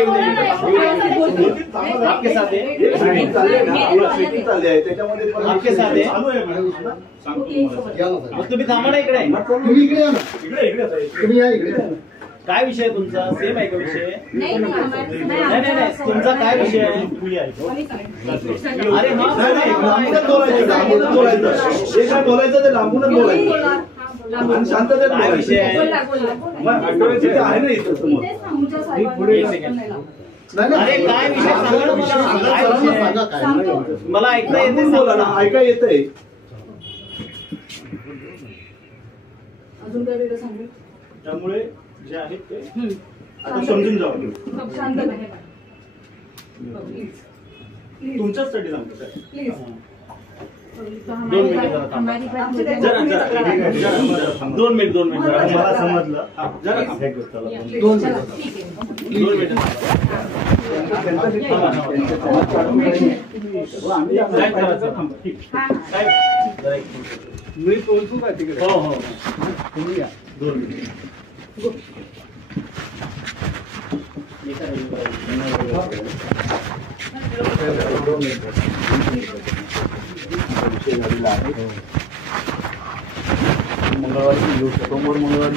इकडे येऊ दे. आपके साथ है त्याच्यामध्ये आपके साथ है तुम्ही थांबा ना इकडे. तुम्ही इकडे या ना. तुम्ही या इकडे. काय विषय तुमचा सेम आहे का विषय? नाही नाही तुमचा काय विषय आहे? अरे लांबूनच बोलायचं. जे काय बोलायचं ते लांबूनच बोलायचं आणि शांततेत काय विषय आहे? आहे ना इथं समोर. अरे काय विषय सांगा ना मला. काय विषय मला ऐकता येते. बोला ना, ऐका येतंय. अजून काय वेगळं सांगू? त्यामुळे जे आहेत ते आता समजून जावं. शांत नाही. तुमच्याचसाठी सांगतो सर. प्लीज. 2 मिनिटं जरा थांबा. जरा 2 मिनिट मला समजलं. जरा 2 मिनिटं. मी पोहोचू का तिकडे? हो हो तुम्ही या. 2 मिनिट. मंगळवारी येऊ शकतो. मंगळवारी